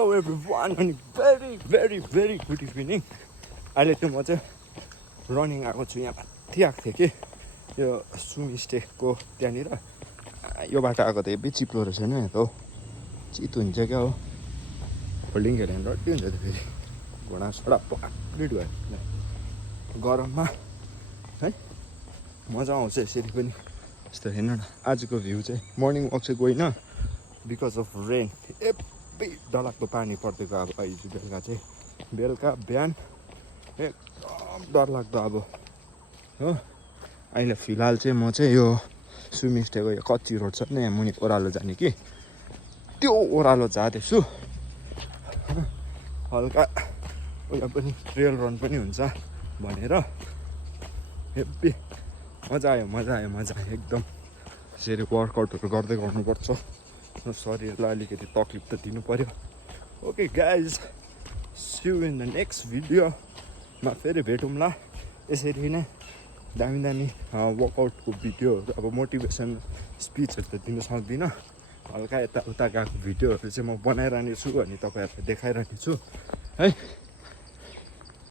Hello everyone and very good evening. अहिले चाहिँ म चाहिँ रनिङ आएको छु यहाँ माथि आएको थिएँ कि यो सुमी स्टेको त्यहाँनिर यो बाटो आएको त हेब्बी चिप्लो रहेछ होइन यहाँ त चितो हुन्छ क्या हो होल्डिङ खेल्यो भने रड्डी हुन्छ त फेरि घुँडा सडा कम्प्लिट भयो गरममा है मजा आउँछ यसरी पनि यस्तो हेर्नु न आजको भ्यू चाहिँ मर्निङ वक चाहिँ गइनँ बिकज अफ रेन हेब्बी डरलाग्दो पानी पर्थेको अब हिजो बेलुका चाहिँ बेलुका बिहान एकदम डरलाग्दो अब हो अहिले फिलहाल चाहिँ म चाहिँ यो स्विमिङ स्टेको यो कच्ची रोड छ नि यहाँ मुनि ओह्रालो जाने कि त्यो ओह्रालो जाँदैछु हल्का उयो पनि ट्रेल रन पनि हुन्छ भनेर हेब्बी मजा आयो एकदम यसरी वर्कआउटहरू गर्दै गर्नुपर्छ शरीरलाई अलिकति तकलिफ त दिनु पर्यो okay guys see you in the next भिडियोमा फेरि भेटौँला यसरी नै दामी वर्कआउटको भिडियोहरू अब मोटिभेसन स्पिचहरू त दिन सक्दिनँ हल्का यताउता गएको भिडियोहरू चाहिँ म बनाइरहने छु अनि तपाईँहरूलाई देखाइरहने छु है